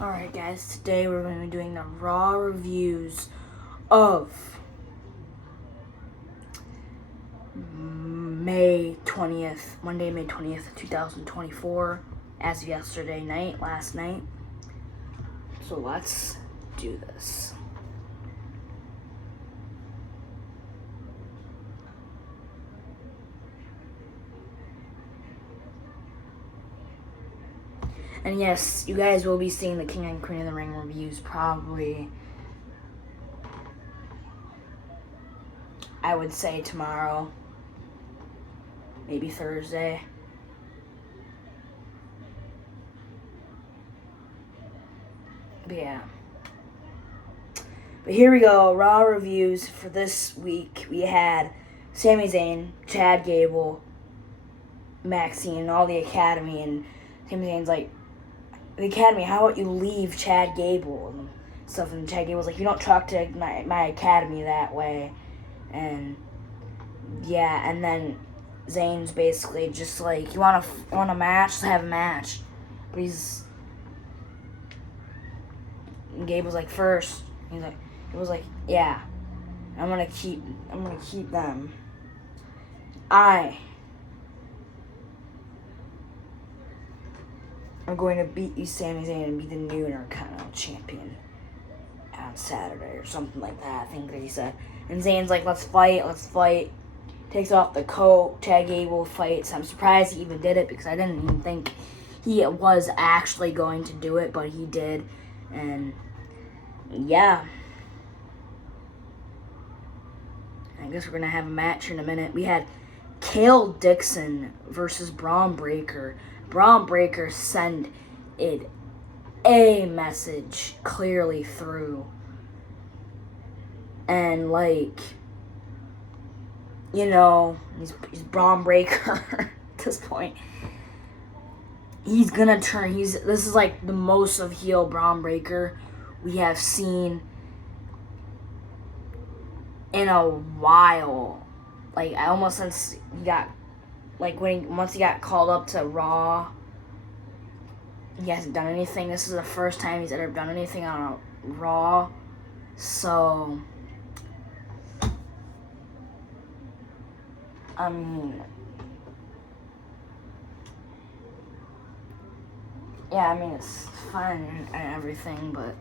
Alright guys, today we're going to be doing the Raw reviews of Monday, May 20th, 2024, as of yesterday night, last night. So let's do this. And yes, you guys will be seeing the King and Queen of the Ring reviews probably, I would say tomorrow, maybe Thursday. But yeah. But here we go, Raw reviews for this week. We had Sami Zayn, Chad Gable, Maxine, all the Academy, and Sami Zayn's like, the Academy, how about you leave Chad Gable and stuff? And Chad Gable's like, you don't talk to my Academy that way. And yeah, and then Zayn's basically just like, you want a match? Let's have a match. But Gable's like, first. He was like, yeah, I'm gonna keep them. I'm going to beat you, Sami Zayn, and be the new Intercontinental Champion on Saturday or something like that, I think that he said. And Zayn's like, let's fight. Takes off the coat, Chad Gable fights. I'm surprised he even did it because I didn't even think he was actually going to do it, but he did. And yeah. I guess we're going to have a match in a minute. We had Cale Dixon versus Braun Breaker. Braun Breaker sent a message clearly through. And like, you know, he's Braun Breaker at this point. He's gonna turn. This is like the most of heel Braun Breaker we have seen in a while. Like, I almost since he got, like, once he got called up to Raw, he hasn't done anything. This is the first time he's ever done anything on a Raw. So, I mean, yeah, I mean, it's fun and everything, but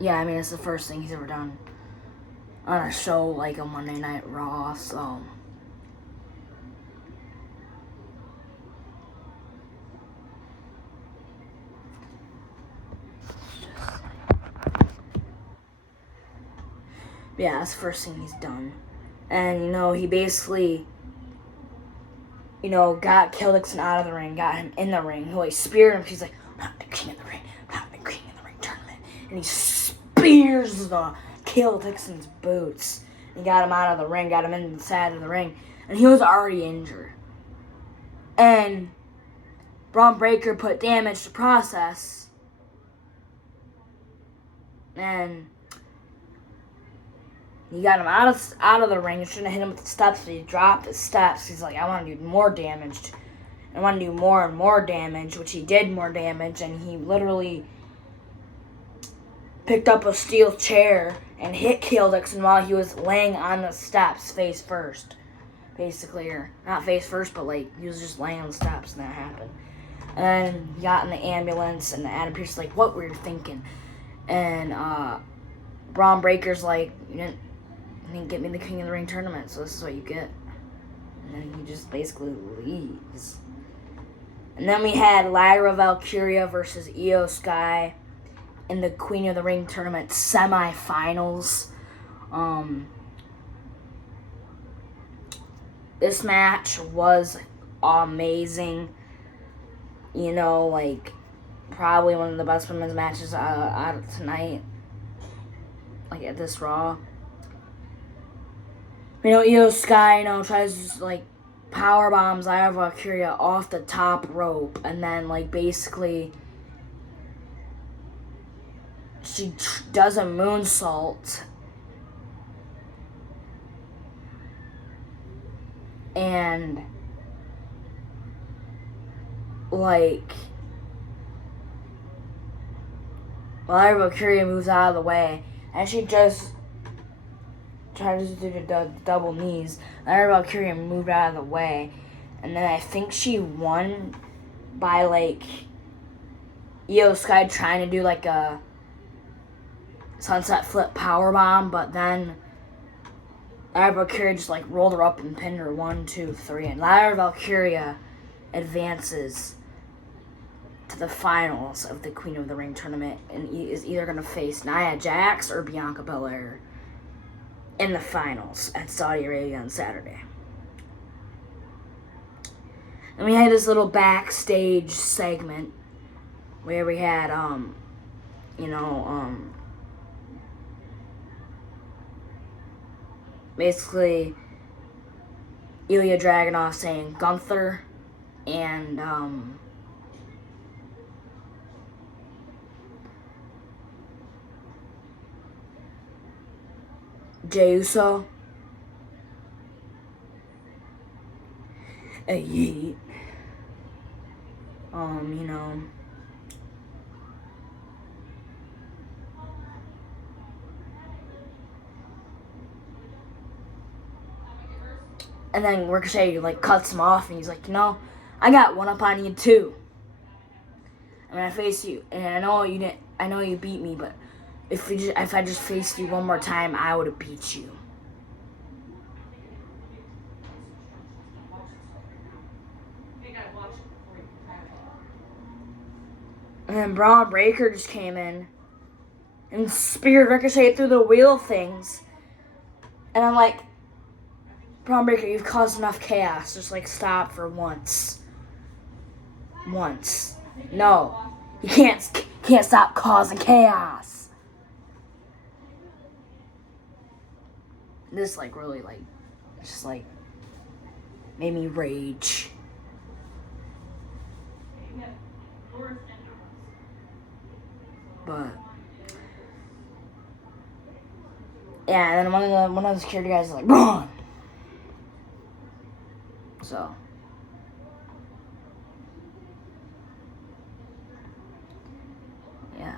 yeah, I mean, it's the first thing he's ever done on a show like a Monday Night Raw, so. Yeah, that's the first thing he's done. And, you know, he basically, you know, got Cale Dixon out of the ring, got him in the ring. He like speared him. He's like, I'm not the king of the ring. I'm not the king of the ring tournament. And he spears the Cale Dixon's boots. He got him out of the ring, got him in the side of the ring. And he was already injured. And Braun Breaker put damage to process. And he got him out of the ring. He shouldn't have hit him with the steps, but he dropped the steps. He's like, I want to do more damage. I want to do more and more damage, which he did more damage, and he literally picked up a steel chair and hit Cale Dixon while he was laying on the steps face first. Basically, or not face first, but like he was just laying on the steps, and that happened. And then he got in the ambulance, and Adam Pearce's like, what were you thinking? And Braun Breaker's like, you didn't get me the King of the Ring tournament, so this is what you get. And then he just basically leaves. And then we had Lyra Valkyria versus Io Sky in the Queen of the Ring tournament semifinals. This match was amazing. You know, like, probably one of the best women's matches out of tonight. Like, at this Raw. You know, Io Sky, you know, tries to, like, power bombs Lyra Valkyria off the top rope. And then, like, basically, she does a moonsault. And like, Lyra Valkyria moves out of the way, and she just tries to do the double knees. Lyra Valkyria moved out of the way, and then I think she won by, like, Io Sky trying to do, like, a sunset flip powerbomb, but then Lyra Valkyria just, like, rolled her up and pinned her 1, 2, 3, and Lyra Valkyria advances to the finals of the Queen of the Ring tournament and is either going to face Nia Jax or Bianca Belair in the finals at Saudi Arabia on Saturday. And we had this little backstage segment where we had, basically Ilya Dragunov saying Gunther and, Jey Uso. Yeet. And then Ricochet, like, cuts him off, and he's like, I got one up on you, too. I'm gonna face you, and I know you beat me, but if I just faced you one more time, I would have beat you. And then Braun Breaker just came in and speared Ricochet through the wheel things. And I'm like, Braun Breaker, you've caused enough chaos. Just, like, stop for once. Once. No. You can't stop causing chaos. This, like, really, like, just, like, made me rage. But yeah, and then one of the security guys is like, Braun! So yeah.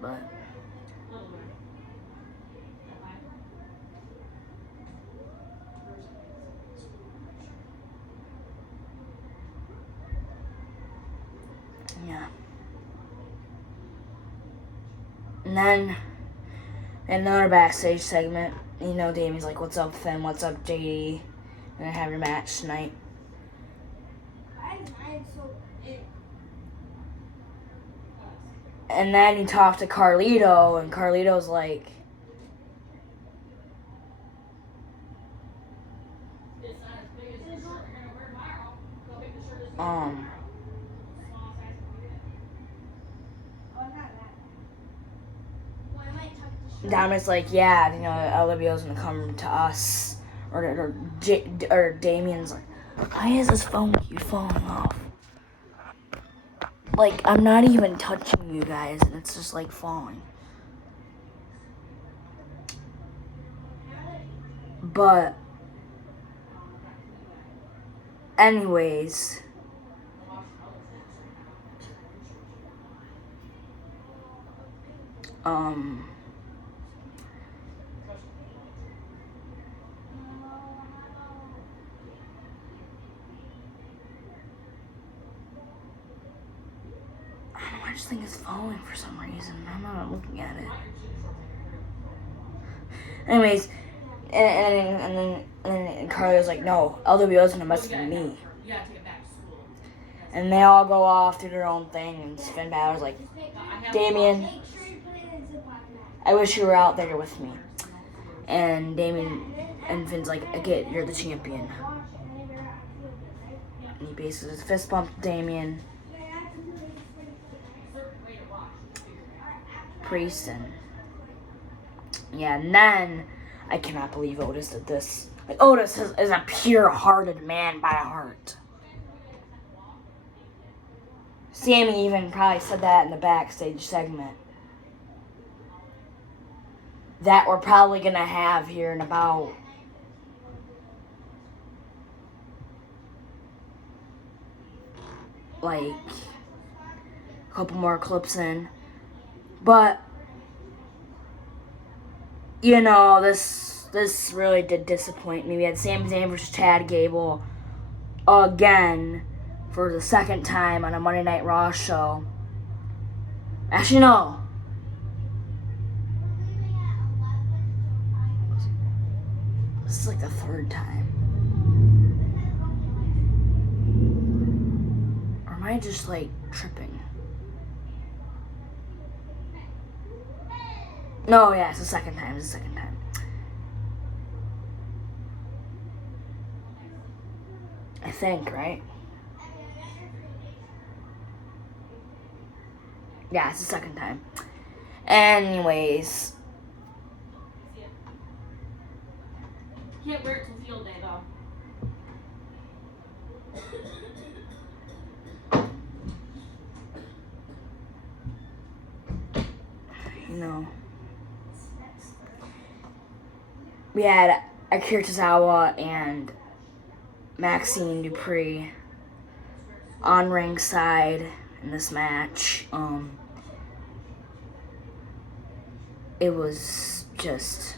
But yeah. And then another backstage segment. Damien's like, what's up, Finn? What's up, JD? And then have your match tonight. And then you talk to Carlito, and Carlito's like, Dominic's like, yeah, LWO's gonna come to us, or Damien's like, why is this phone keep falling off? Like, I'm not even touching you guys, and it's just, like, falling. But anyways, I just think it's falling for some reason. I'm not looking at it. Anyways, and then Carlito's like, no, LWO's gonna mess with me. And they all go off do their own thing, and Finn Balor's like, Damien, I wish you were out there with me. And Damien and Finn's like, I get, you're the champion. And he basically just fist bumped Damien, Priest, and yeah, and then I cannot believe Otis did this. Like, Otis is a pure-hearted man by heart. Sammy even probably said that in the backstage segment. That we're probably going to have here in about like a couple more clips in. But you know, this really did disappoint me. We had Sami Zayn versus Chad Gable again for the second time on a Monday Night Raw show. Actually, no. This is like the third time. Or am I just like tripping? No, yeah, it's the second time. It's the second time. I think, right? Yeah, it's the second time. Anyways. Can't wear it till field day, though. You know, we had Akira Tozawa and Maxine Dupree on ringside in this match. It was just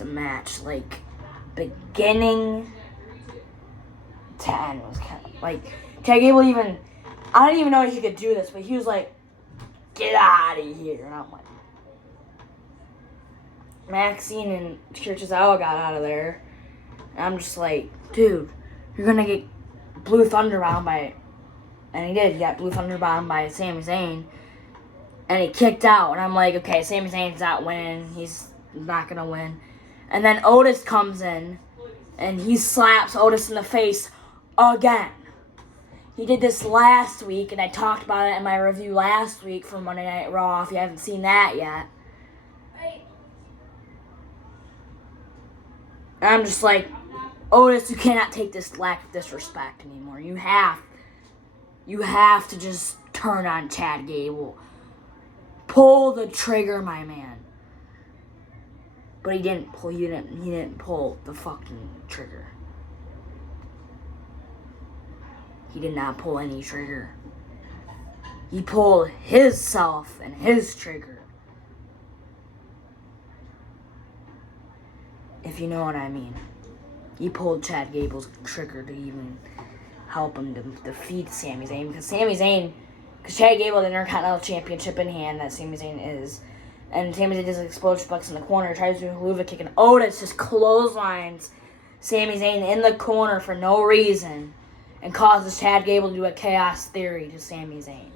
a match, like beginning to end was kind of like Chad Gable even, I didn't even know he could do this, but he was like, "Get out of here," and I'm like, Maxine and Tozawa got out of there, and I'm just like, dude, you're gonna get Blue Thunder bombed by, and he did. He got Blue Thunder bombed by Sami Zayn, and he kicked out. And I'm like, okay, Sami Zayn's not winning. He's not gonna win. And then Otis comes in, and he slaps Otis in the face again. He did this last week, and I talked about it in my review last week for Monday Night Raw. If you haven't seen that yet. And I'm just like, Otis, you cannot take this lack of disrespect anymore. You have to just turn on Chad Gable. Pull the trigger, my man. But he didn't pull the fucking trigger. He did not pull any trigger. He pulled himself and his trigger. If you know what I mean. He pulled Chad Gable's trigger to even help him to defeat Sami Zayn. Because Chad Gable had the Intercontinental Championship in hand, that Sami Zayn is. And Sami Zayn does an explosion suplex in the corner, tries to do a haluva kick, and Otis just clotheslines Sami Zayn in the corner for no reason and causes Chad Gable to do a chaos theory to Sami Zayn.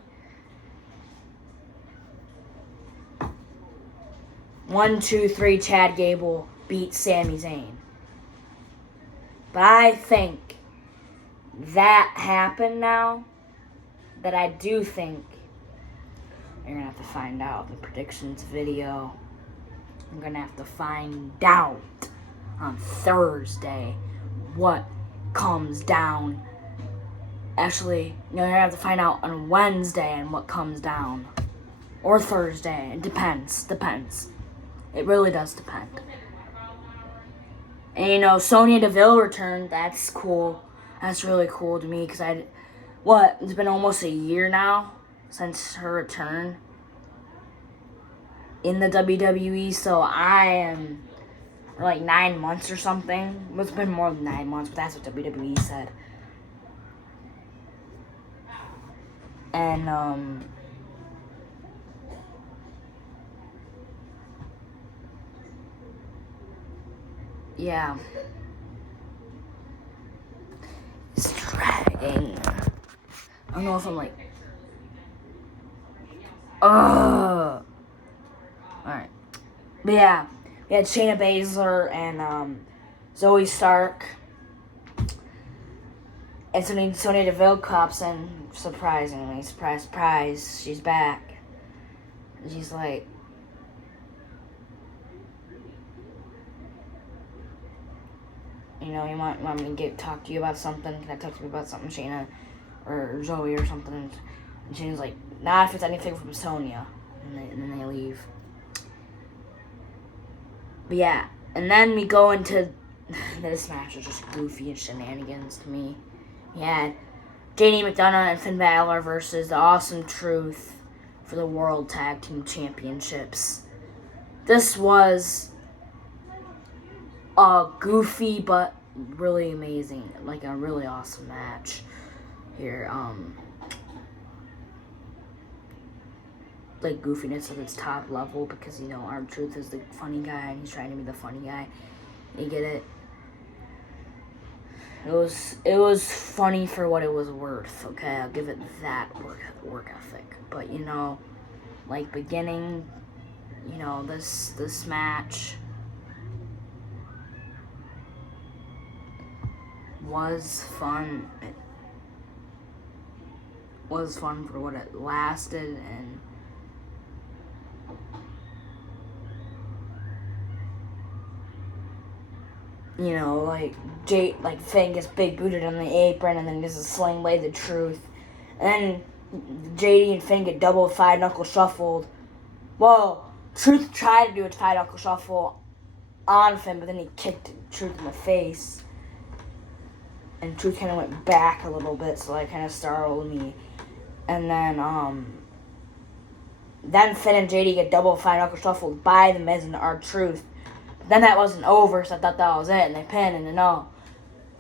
1, 2, 3, Chad Gable beats Sami Zayn. But I think that happened now, that I do think you're going to have to find out in the predictions video. I'm going to have to find out on Thursday what comes down. Actually, you're going to have to find out on Wednesday and what comes down. Or Thursday. It depends. It really does depend. And you know, Sonya Deville returned. That's cool. That's really cool to me because it's been almost a year now since her return in the WWE. So I am like 9 months or something. It's been more than 9 months, but that's what WWE said. And yeah. It's dragging. I don't know if I'm like, alright. But yeah, we had Shayna Baszler and Zoe Stark. And Sonya Deville cops in, surprisingly. Surprise, she's back. And she's like, you know, you want me to talk to you about something? Can I talk to you about something, Shayna? or Zoe or something, and Shane's like, not if it's anything from Sonya, and then they leave. But yeah, and then we go into this match is just goofy and shenanigans to me. We had JD McDonough and Finn Balor versus the Awesome Truth for the World Tag Team Championships. This was a goofy but really amazing, like a really awesome match here. Like goofiness at its top level because our Truth is the funny guy and he's trying to be the funny guy. You get it? It was funny for what it was worth. Okay, I'll give it that work ethic. But like beginning, this match was fun. It was fun for what it lasted, and like Finn gets big booted on the apron, and then there's a sling blade, the Truth, and then JD and Finn get double 5-knuckle shuffled. Well, Truth tried to do a 5-knuckle shuffle on Finn, but then he kicked Truth in the face, and Truth kind of went back a little bit, so that kind of startled me. And then Finn and JD get double 5-knuckle shuffled by the Miz and R-Truth. Then that wasn't over, so I thought that was it, and they pinned, and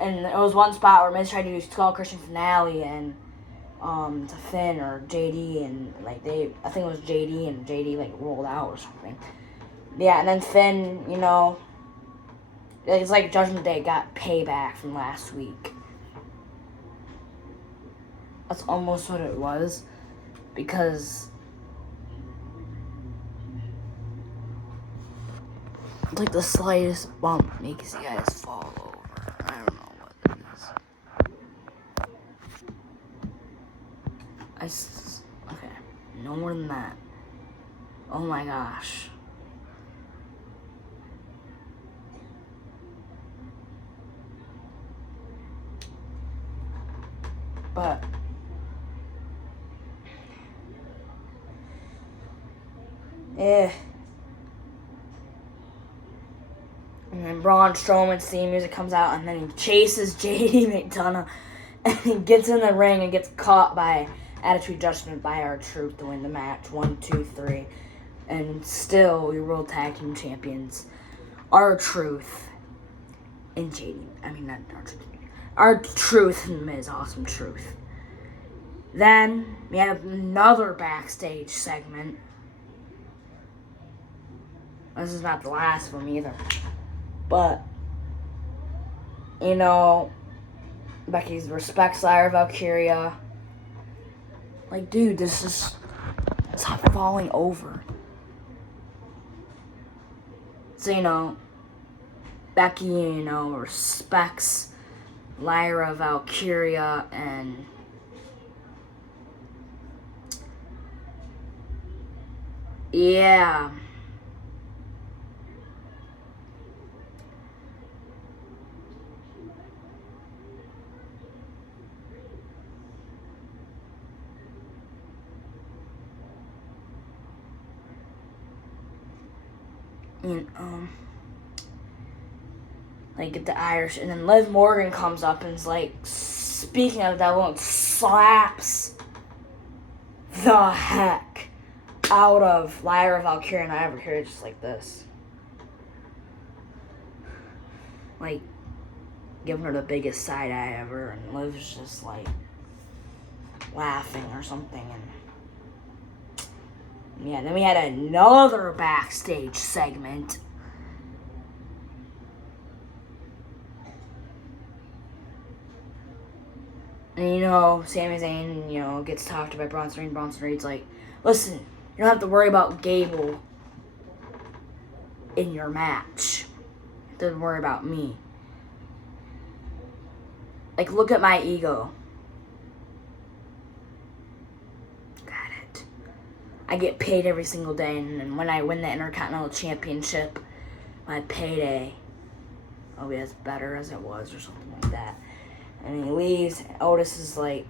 and there was one spot where Miz tried to do Skull Crushing Finale and to Finn or JD, and I think it was JD, and JD like rolled out or something. Yeah, and then Finn, it's like Judgment Day got payback from last week. That's almost what it was, because like the slightest bump makes you guys fall over. I don't know what it is. Okay, no more than that. Oh my gosh. But and then Braun Strowman's theme music comes out, and then he chases JD McDonough, and he gets in the ring and gets caught by Attitude Adjustment by R-Truth to win the match. 1, 2, 3. And still, we World Tag Team Champions. R-Truth and JD. I mean, not R-Truth. R-Truth and Miz Awesome Truth. Then, we have another backstage segment. This is not the last one either. But, Becky respects Lyra Valkyria. Like, dude, this is... Stop falling over. So, Becky, respects Lyra Valkyria, and... yeah... get the Irish, and then Liv Morgan comes up and is like, speaking of that one, slaps the heck out of Lyra Valkyria, and I ever hear it just like this. Like, giving her the biggest side eye ever, and Liv's just like laughing or something, and yeah, then we had another backstage segment. And Sami Zayn, gets talked to by Bronson Reed. Bronson Reed's like, listen, you don't have to worry about Gable in your match. Don't worry about me. Like, look at my ego. Got it. I get paid every single day, and when I win the Intercontinental Championship, my payday will be as better as it was, or something like that. And he leaves. Otis is like,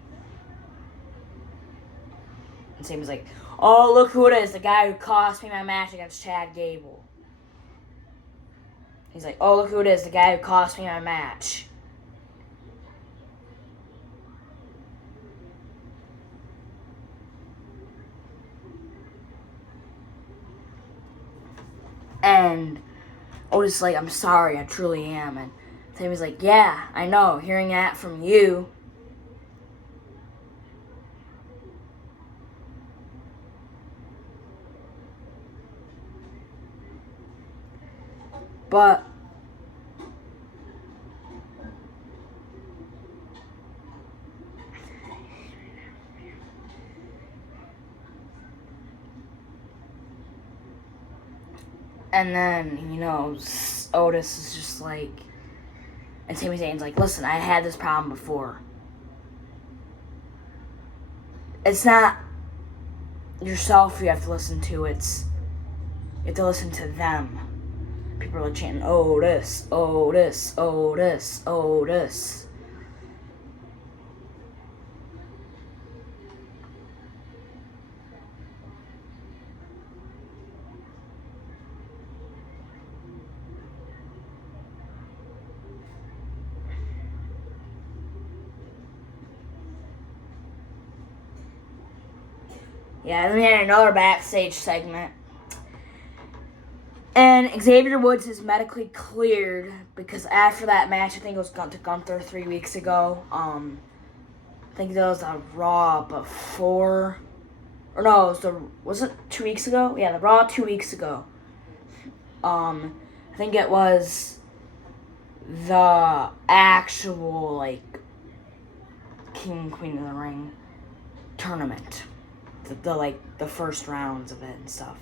Sammy's like, oh, look who it is, the guy who cost me my match against Chad Gable. He's like, oh, look who it is, the guy who cost me my match. And Otis is like, I'm sorry, I truly am. And Sammy's like, yeah, I know, hearing that from you. But and then, Otis is just like, and Sami Zayn's like, listen, I had this problem before. It's not yourself you have to listen to, you have to listen to them. People are chanting, Otis, Otis, Otis, Otis. Yeah, then we had another backstage segment. And Xavier Woods is medically cleared because after that match, I think it was Gunther 3 weeks ago. I think that was a Raw before. Or no, was it 2 weeks ago? Yeah, the Raw 2 weeks ago. I think it was the actual, King and Queen of the Ring tournament. The first rounds of it and stuff.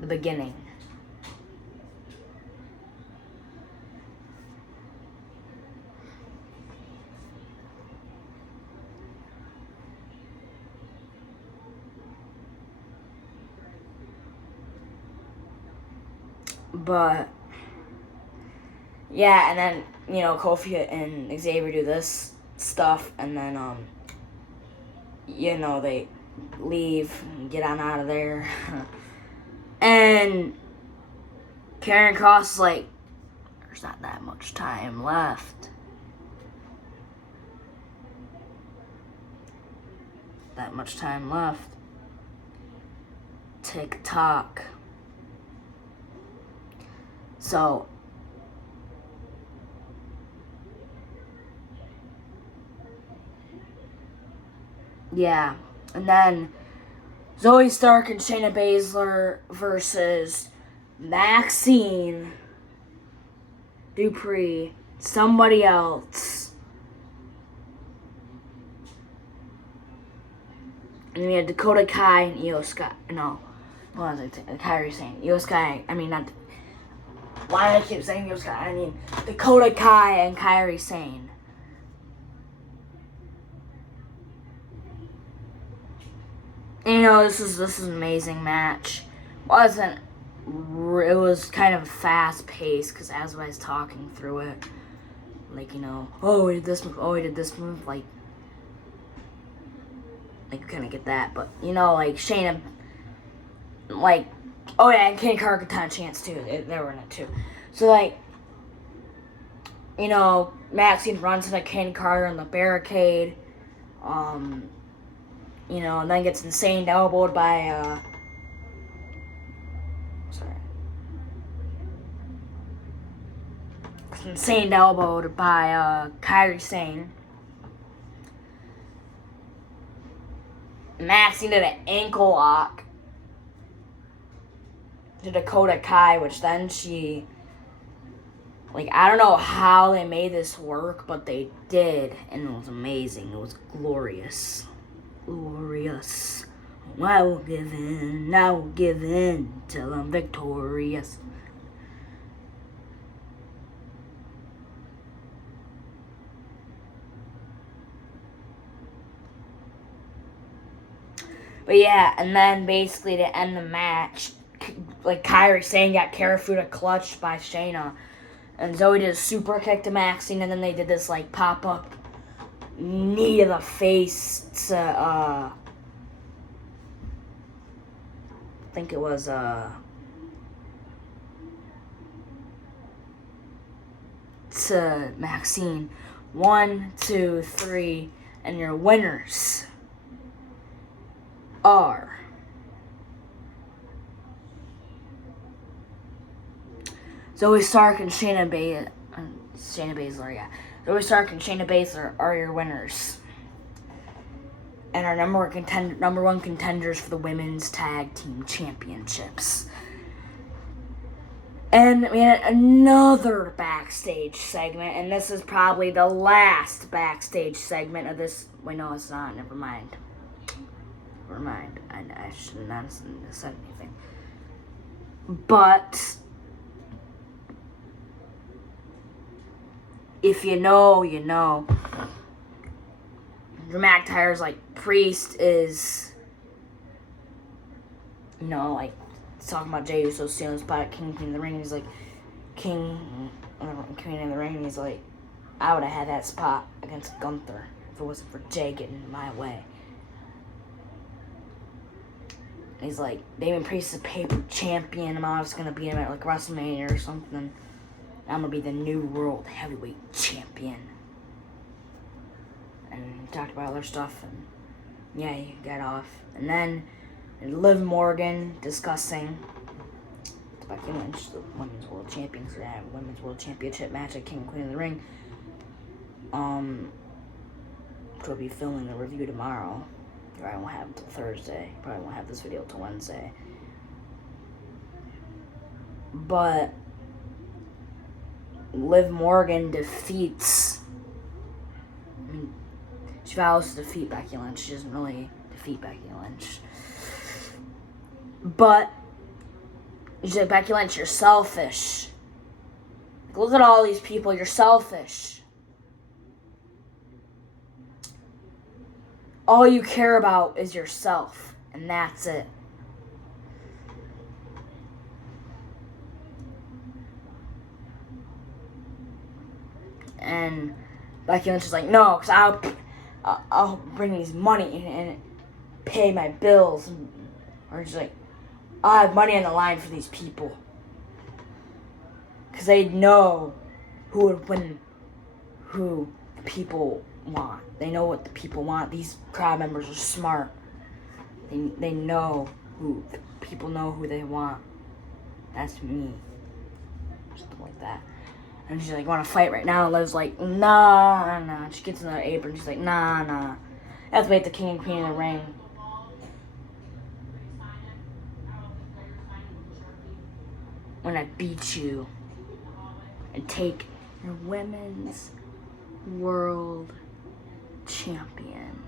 The beginning. But yeah, and then Kofi and Xavier do this stuff, and then they leave and get on out of there. And Karen Cross is like, there's not that much time left. That much time left. Tick tock. So, yeah. And then Zoe Stark and Shayna Baszler versus Maxine Dupree, somebody else. And we had Dakota Kai and Io Sky. No, what was I saying? Kairi Sane. Io Sky. I mean, not. Why do I keep saying Io Sky? I mean Dakota Kai and Kairi Sane. This is an amazing match. It was kind of fast paced because as I was talking through it, oh, we did this move, oh, we did this move, you kind of get that, but Shayna, oh yeah, and Kenny Carter had a chance too. They were in it too. So Maxine runs into Kenny Carter in the barricade, and then gets insane elbowed by, insane elbowed by, Kairi Sane. Maxine did an ankle lock to Dakota Kai, which then she, I don't know how they made this work, but they did, and it was amazing. It was glorious. Glorious. I will give in till I'm victorious. But yeah, and then basically to end the match, Kairi Sane got Karafuda clutched by Shayna, and Zoe did a super kick to Maxine, and then they did this pop up knee to the face to I think it was to Maxine. 1, 2, 3, and your winners are Zoe Stark and Shayna Baszler, yeah. Zoe Stark and Shayna Baszler are your winners. And our number one contenders for the women's tag team championships. And we had another backstage segment, and this is probably the last backstage segment of this. Wait, no, it's not. Never mind. I should not have said anything. But if you know, you know. Drew McIntyre's like Priest is, you know, like talking about Jey Uso stealing his spot at King in the ring. He's like, Queen in the ring. And he's like, I would have had that spot against Gunther if it wasn't for Jey getting in my way. And he's like, Damien Priest is a paper champion. I'm always gonna beat him at like WrestleMania or something. I'm gonna be the new world heavyweight champion. And he talked about other stuff, and yeah, he got off. And then Liv Morgan discussing Becky Lynch, the women's world champions, so they have a women's world championship match at King and Queen of the Ring. We'll be filming the review tomorrow. I won't have it until Thursday. Probably won't have this video till Wednesday. But Liv Morgan defeats. She vows to defeat Becky Lynch. She doesn't really defeat Becky Lynch. But she's like, Becky Lynch, you're selfish. Look at all these people, you're selfish. All you care about is yourself, and that's it. And Becky Lynch is like, no, because I'll bring these money and pay my bills. Or she's like, I have money on the line for these people. Because they know who would win, who the people want. They know what the people want. These crowd members are smart. They know who, people know who they want. That's me. Something like that. And she's like, want to fight right now? And Liv's like, nah. She gets in the apron. She's like, nah. I have to wait the King and Queen in the ring. When I beat you and take your women's world champion.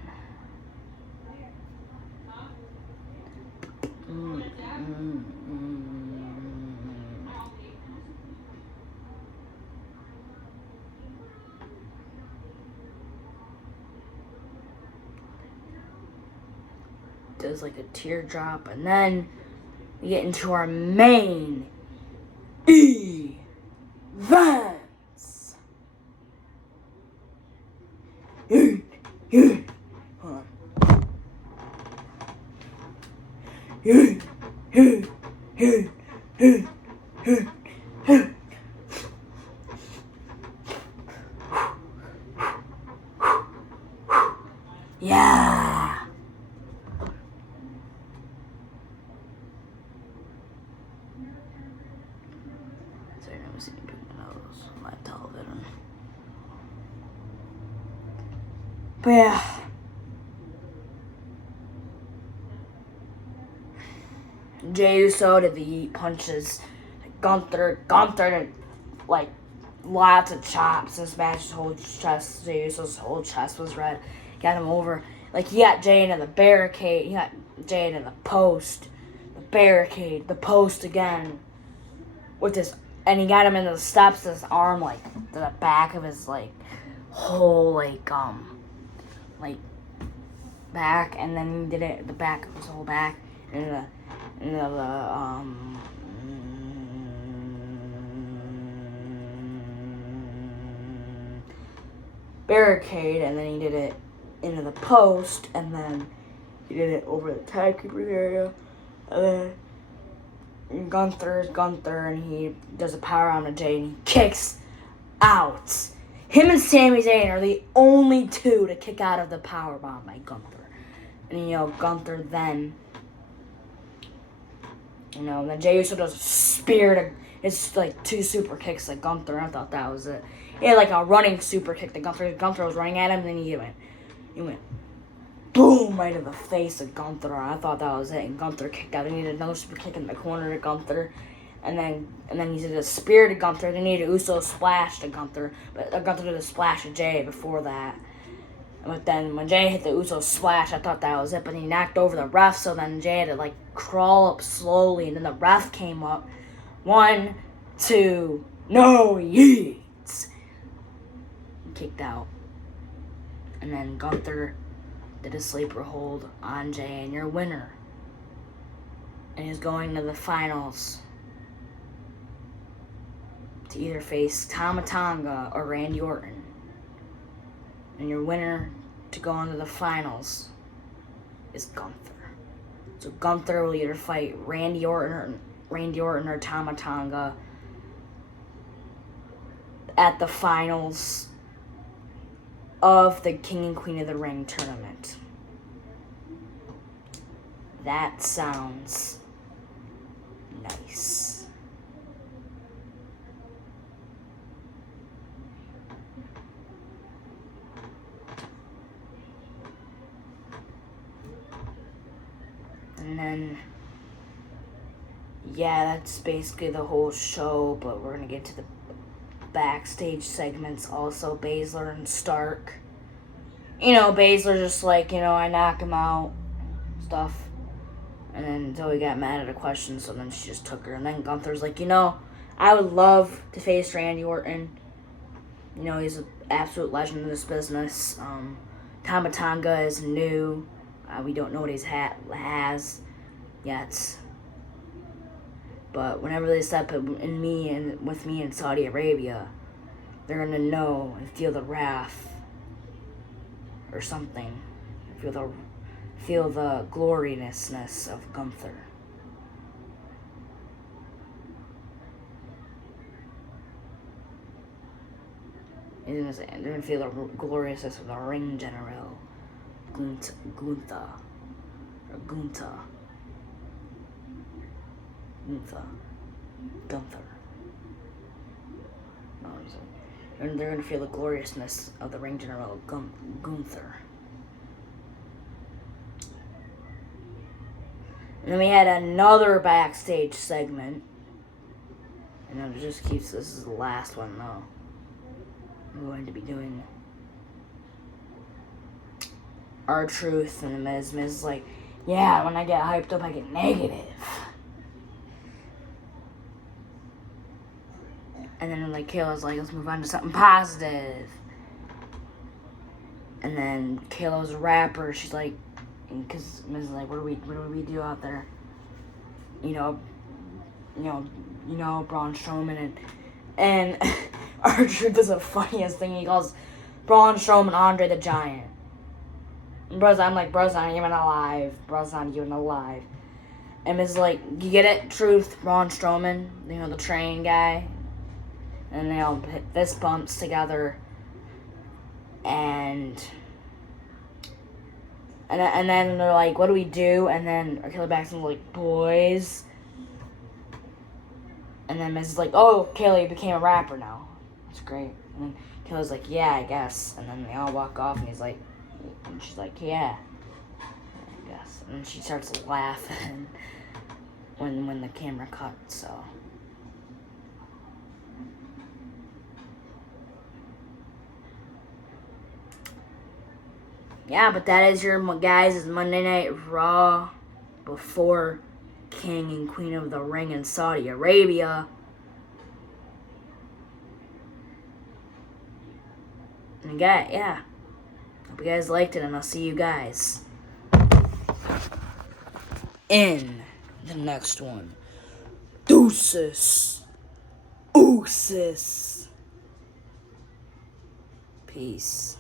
Does like a teardrop, and then we get into our main events. Hold on. Yeah. Sorry, I was sitting picking those on my television. But yeah. Jey Uso did the punches. Gunther did like lots of chops. This match, his whole chest, Jey Uso's whole chest was red. Got him over. Like, he got Jey into the barricade. He got Jey into the post. The barricade. The post again. With his, and he got him into the steps. His arm, like, to the back of his, like, whole, like, back. And then he did it at the back of his whole back. And barricade, and then he did it into the post, and then he did it over the tag keeper area, and then Gunther, and he does a power on to Jay, and he kicks out. Him and Sami Zayn are the only two to kick out of the powerbomb by Gunther. And, Gunther then, then Jey Uso does a spear it's like 2 super kicks like Gunther. I thought that was it. He had like a running super kick that Gunther was running at him, and then he went boom right in the face of Gunther. I thought that was it, and Gunther kicked out. He needed another super kick in the corner to Gunther. And then he did a spear to Gunther. Then he did a Uso splash to Gunther. But Gunther did a splash to Jay before that. But then when Jay hit the Uso splash, I thought that was it. But he knocked over the ref, so then Jay had to crawl up slowly. And then the ref came up. 1, 2, no yeets. Kicked out. And then Gunther did a sleeper hold on Jay, and your winner. And he's going to the finals to either face Tama Tonga or Randy Orton. And your winner to go on to the finals is Gunther. So Gunther will either fight Randy Orton or Tama Tonga at the finals of the King and Queen of the Ring tournament. That sounds nice. And then, that's basically the whole show, but we're going to get to the backstage segments also. Baszler and Stark. Baszler just I knock him out, stuff. And then Zoe got mad at a question, so then she just took her. And then Gunther's like, I would love to face Randy Orton. He's an absolute legend in this business. Tama Tonga is new. We don't know what he has yet. But whenever they step with me in Saudi Arabia, they're going to know and feel the wrath or something. Feel the gloriousness of Gunther. They're going to feel the gloriousness of the ring general, Gunther. And they're going to feel the gloriousness of the ring general, Gunther. And then we had another backstage segment. And it just keeps, this is the last one though. I'm going to be doing R-Truth and the Miz. Miz is like, yeah, when I get hyped up, I get negative. And then Kayla's like, let's move on to something positive. And then Kayla's a rapper. She's like, because Miz is like, what do we do out there? Braun Strowman and R-Truth is the funniest thing. He calls Braun Strowman Andre the Giant. And I'm like, bro's not even alive. And Miz is like, you get it, Truth, Braun Strowman, the train guy. And they all hit fist bumps together. And then they're like, what do we do? And then Kayla Baxton's like, boys. And then Miz is like, oh, Kayla, you became a rapper now. That's great. And then Kayla's like, yeah, I guess. And then they all walk off, and she's like, yeah, I guess. And then she starts laughing when the camera cuts, so. Yeah, but that is your guys' Monday Night Raw before King and Queen of the Ring in Saudi Arabia. And yeah. Hope you guys liked it, and I'll see you guys in the next one. Deuces. Ooses. Peace.